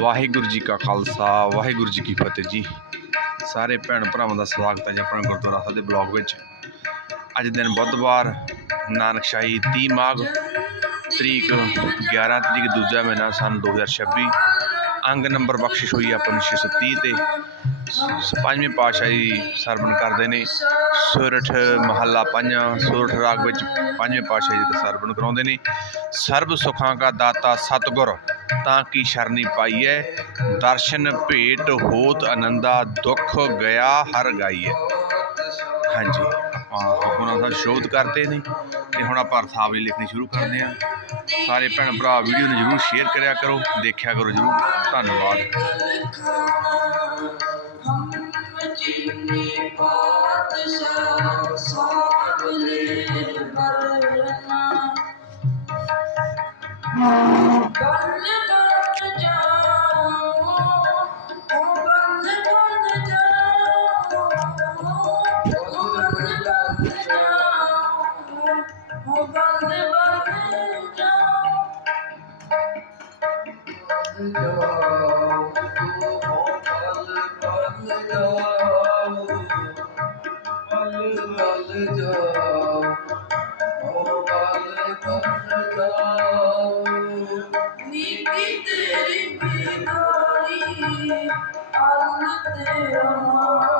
ਵਾਹਿਗੁਰੂ ਜੀ ਕਾ ਖਾਲਸਾ, ਵਾਹਿਗੁਰੂ ਜੀ ਕੀ ਫਤਿਹ ਜੀ। ਸਾਰੇ ਭੈਣ ਭਰਾਵਾਂ ਦਾ ਸਵਾਗਤ ਹੈ ਜੀ ਆਪਣੇ ਗੁਰਦੁਆਰਾ ਸਾਹਿਬ ਦੇ ਬਲੌਗ ਵਿੱਚ। ਅੱਜ ਦਿਨ ਬੁੱਧਵਾਰ ਨਾਨਕਸ਼ਾਹੀ 30 ਮਾਘ, ਤਰੀਕ 11 ਤਰੀਕ ਦੂਜਾ ਮਹੀਨਾ ਸਨ 2026 ਅੰਗ ਨੰਬਰ ਬਖਸ਼ਿਸ਼ ਹੋਈ ਆਪਾਂ ਨੂੰ 630 ਤੇ ਪੰਜਵੇਂ ਪਾਤਸ਼ਾਹੀ ਸਰਵਣ ਕਰਦੇ ਨੇ। ਸੁਰਠ ਮਹੱਲਾ ਪੰਜਾਂ ਸੁਰਠ ਰਾਗ ਵਿੱਚ ਪੰਜਵੇਂ ਪਾਤਸ਼ਾਹੀ ਜੀ ਦਾ ਸਰਵਣ ਕਰਾਉਂਦੇ ਨੇ। ਸਰਬ ਸੁਖਾਂ ਕਾ ਦਾਤਾ ਸਤਿਗੁਰ। ਤਾਂ ਕੀ ਸ਼ਰਨੀ ਪਾਈਐ ਦਰਸ਼ਨ ਭੇਟ ਹੋਤ ਆਨੰਦਾ ਦੁੱਖ ਗਿਆ ਹਰ ਗਾਈਐ। ਹਾਂਜੀ, ਆਪਾਂ ਹੁਕਮਨਾਮਾ ਸਾਹਿਬ ਸ਼ੋਧ ਕਰਦੇ ਨੇ ਤੇ ਹੁਣ ਆਪਾਂ ਅਰਥਾਵਲੀ ਲਿਖਣੀ ਸ਼ੁਰੂ ਕਰਦੇ ਹਾਂ। ਸਾਰੇ ਭੈਣ ਭਰਾ ਵੀਡੀਓ ਨੂੰ ਜਰੂਰ ਸ਼ੇਅਰ ਕਰਿਆ ਕਰੋ, ਦੇਖਿਆ ਕਰੋ ਜਰੂਰ। ਧੰਨਵਾਦ। ਤੇਰੀ ਬਿਗਾੜੀ ਅਲ ਤੇਰਾ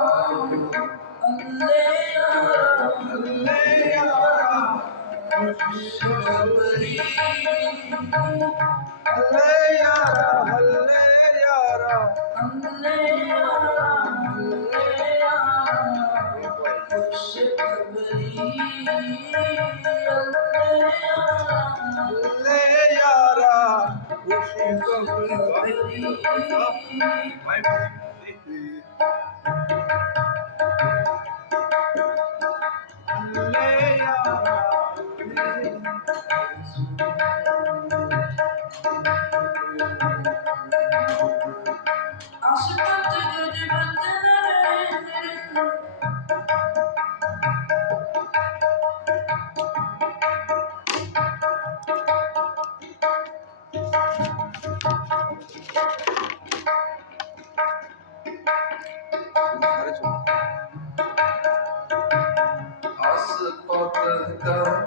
हल्ले यारा हल्ले यारा हल्ले यारा हल्ले यारा खुश खबरी हल्ले यारा खुश खबरी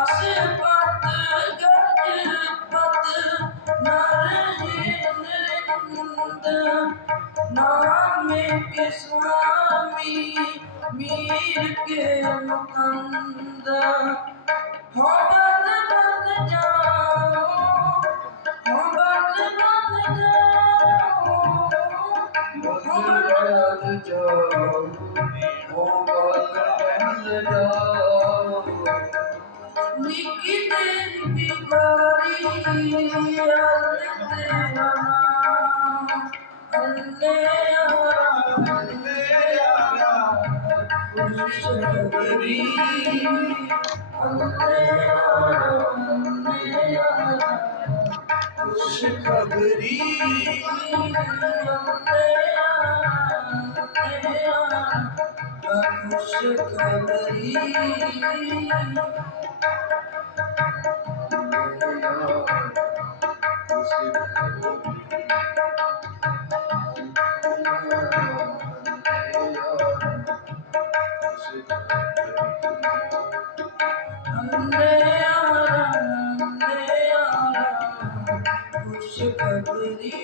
ਨਰ ਬਨੰਦ ਨਾਮ ਕੇ ਸੁਆਮੀ ਨਾਮੇ ਕੇ ਸੁਆਮੀ ਮੀਰ ਕੰਦ ਅਸਪਤ ਗਜ ਪਤ ਨਰਹਿ ਨਰਿੰਦ ਨਾਮੇ ਕੇ ਸੁਆਮੀ ਮੀਰ ਕੇ দিকিতেন বিকারি আলতে না খবরি আল্লে খবরি ਖੁਸ਼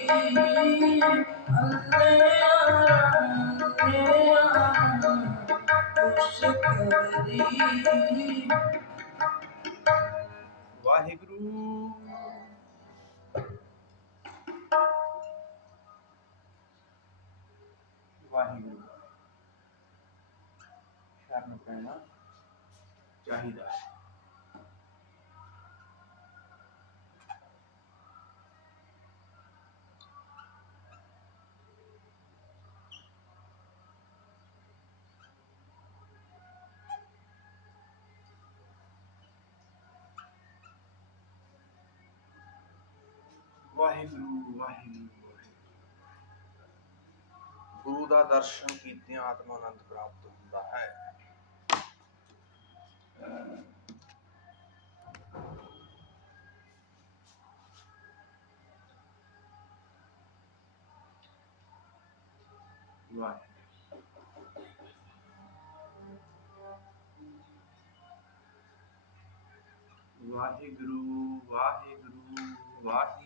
ਖਬਰੀ ਅੰਦੇ ਆਰਾ ਅੰਦੇ ਵਾਹਿਗੁਰੂ। ਵਾਹਿਗੁਰੂ ਸ਼ਰਨ ਪੈਣਾ ਚਾਹੀਦਾ ਹੈ ਵਾਹਿਗੁਰੂ ਵਾਹਿਗੁਰੂ ਵਾਹਿਗੁਰੂ। ਗੁਰੂ ਦਾ ਦਰਸ਼ਨ ਕੀਤਿਆਂ ਆਤਮ ਆਨੰਦ ਪ੍ਰਾਪਤ ਹੁੰਦਾ ਹੈ ਵਾਹਿਗੁਰੂ ਵਾਹਿਗੁਰੂ ਵਾਹਿਗੁਰੂ ਵਾਹਿਗੁਰੂ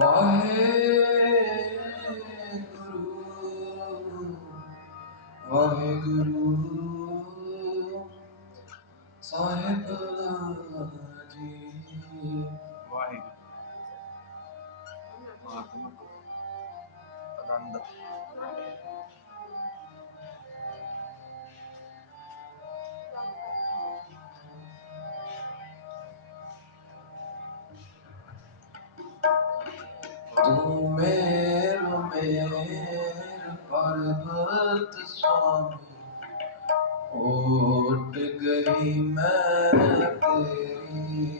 वाहे गुरु वाहे गुरु ਤੂੰ ਮੇਰ ਮੇਰ ਪਰਬਤ ਸੁਆਮੀ ਓਟ ਗਈ ਮੈਂ ਤੇਰੀ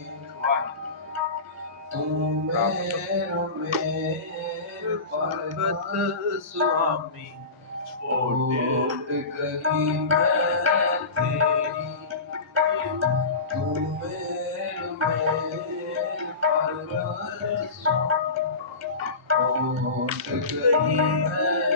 ਤੂੰ ਮੇਰ ਮੇਰ ਪਰਬਤ ਸੁਆਮੀ ਓਟ ਗਈ ਮੈਂ ਤੇਰੀ ਤੂੰ ਮੇਰ ਮੇਰ ਪਰਬਤ ਸੁਆਮੀ Oh, the good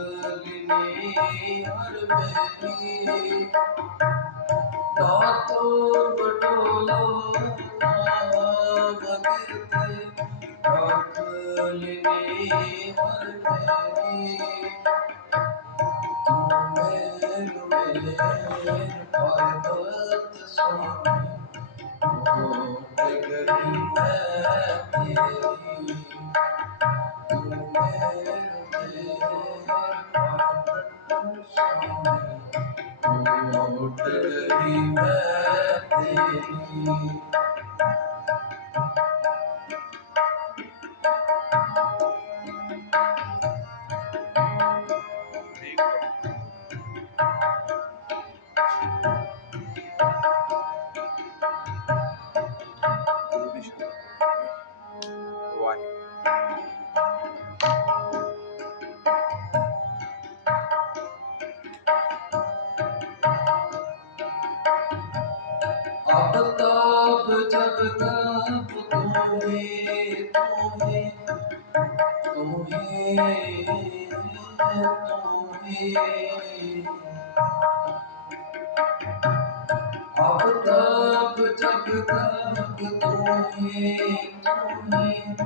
ਸਗਲਿਨੀ ਹਰ ਬੈਲੀ ਦਾਤੋ ਬਟੋਲੋ ਮਗਿਰਤੇ ਸਗਲਿਨੀ ਹਰ ਬੈਲੀ ਮੈਨੂੰ ਮਿਲੇ ਪਰਬਤ ਸੁਆਮੀ ਓ ਜਗਰੀ ਹੈ ਤੇਰੀ ਤੂੰ ਹੈ Lord, the Lord, the Lord, the Lord, ਆਪ ਜਗ ਤਾਪ ਤੁਮੇ ਤੁਮੇ ਤੁਮੇ ਤੁਮੇ ਆਪ ਤਾਪ ਜਗ ਤਾਪ ਤੁਮੇ ਤੁਮੇ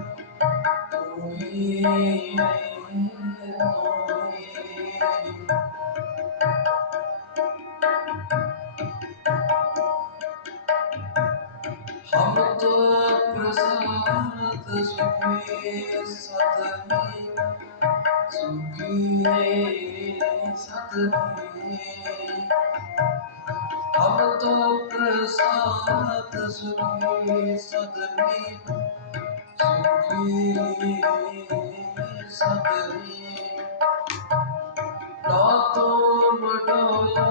ਤੁਮੇ हम तो प्रसाद सुखी सतनी सुखी सतनी हम तो प्रसाद सुखी सतनी सुखी सतनी ना तो मडोलो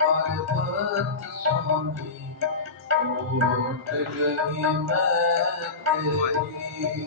ਪਰਬਤ ਸੁਆਮੀ ਓਟ ਗਈ ਮੈਂ ਤੇਰੀ।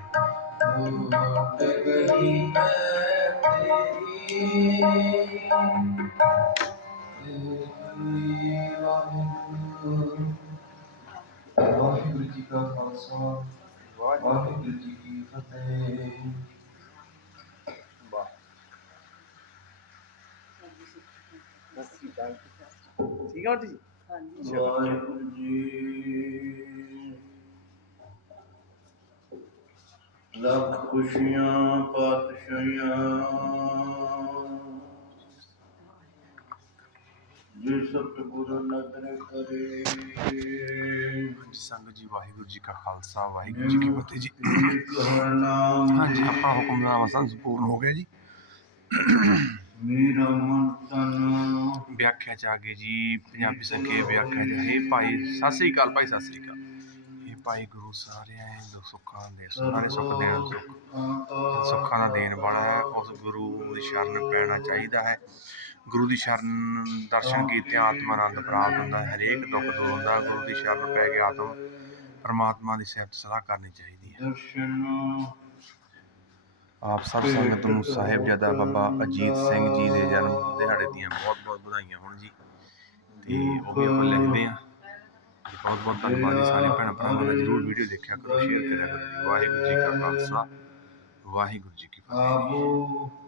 ਵਾਹਿਗੁਰੂ ਜੀ। ਕਾ ਖਾਲਸਾ ਵਾਹਿਗੁਰੂ ਜੀ? ਕੀ ਫਤਿਹ ਠੀਕ ਹੈ ਜੀ ਵਾਹਿਗੁਰੂ ਜੀ ਲੱਖ ਖੁਸ਼ੀਆਂ ਪਾਤਸ਼ਾਹੀਆਂ। ਜਿਸ ਸਤਿਗੁਰ ਨਦਰ ਕਰੇ। ਸੰਗਤ ਜੀ ਵਾਹਿਗੁਰੂ ਜੀ ਕਾ ਖਾਲਸਾ ਵਾਹਿਗੁਰੂ ਜੀ ਕੀ ਫਤਿਹ ਜੀ। ਹਾਂਜੀ ਆਪਣਾ ਹੁਕਮਨਾਮਾ ਸੰਪੂਰਨ ਹੋ ਗਿਆ ਜੀ। ਮੇਰਾ ਮਨ ਤਨ ਵਿਆਖਿਆ ਚ ਆ ਗਏ ਜੀ ਪੰਜਾਬੀ ਸੰਖੇਪ ਵਿਆਖਿਆ ਚ ਭਾਈ ਸਤਿ ਸ੍ਰੀ ਅਕਾਲ ਭਾਈ ਸਤਿ ਸ੍ਰੀ ਅਕਾਲ। ਭਾਈ ਗੁਰੂ ਸਾਰਿਆਂ ਦੇ ਸੁੱਖਾਂ ਦੇ ਸਾਰੇ ਸੁੱਖ ਦੇਣ ਸੁੱਖ। ਸੁੱਖਾਂ ਦਾ ਦੇਣ ਵਾਲਾ ਹੈ ਉਸ ਗੁਰੂ ਦੀ ਸ਼ਰਨ ਪੈਣਾ ਚਾਹੀਦਾ ਹੈ। ਗੁਰੂ ਦੀ ਸ਼ਰਨ ਦਰਸ਼ਨ ਕੀਤੇ ਆਤਮਾ ਆਨੰਦ ਪ੍ਰਾਪਤ ਹੁੰਦਾ ਹੈ। ਹਰੇਕ ਦੁੱਖ ਦੂਰ ਹੁੰਦਾ। ਗੁਰੂ ਦੀ ਸ਼ਰਨ ਪੈ ਕੇ ਆਤਮ ਪਰਮਾਤਮਾ ਦੀ ਸਿਫਤ ਸਲਾਹ ਕਰਨੀ ਚਾਹੀਦੀ ਹੈ। ਆਪ ਸਭ ਸੰਗਤ ਨੂੰ ਸਾਹਿਬਜ਼ਾਦਾ ਬਾਬਾ ਅਜੀਤ ਸਿੰਘ ਜੀ ਦੇ ਜਨਮ ਦਿਹਾੜੇ ਦੀਆਂ ਬਹੁਤ ਬਹੁਤ ਵਧਾਈਆਂ ਹੋਣ ਜੀ। ਤੇ ਉਹ ਵੀ ਆਪਾਂ ਲਿਖਦੇ ਆ ਬਹੁਤ ਬਹੁਤ ਧੰਨਵਾਦ ਜੀ ਸਾਰੇ ਭੈਣ ਭਰਾਵਾਂ ਦਾ। ਜਰੂਰ ਵੀਡੀਓ ਦੇਖਿਆ ਕਰੋ ਸ਼ੇਅਰ ਕਰਿਆ ਕਰੋ। ਵਾਹਿਗੁਰੂ ਜੀ ਕਾ ਖਾਲਸਾ ਵਾਹਿਗੁਰੂ ਜੀ ਕੀ ਫਤਿਹ।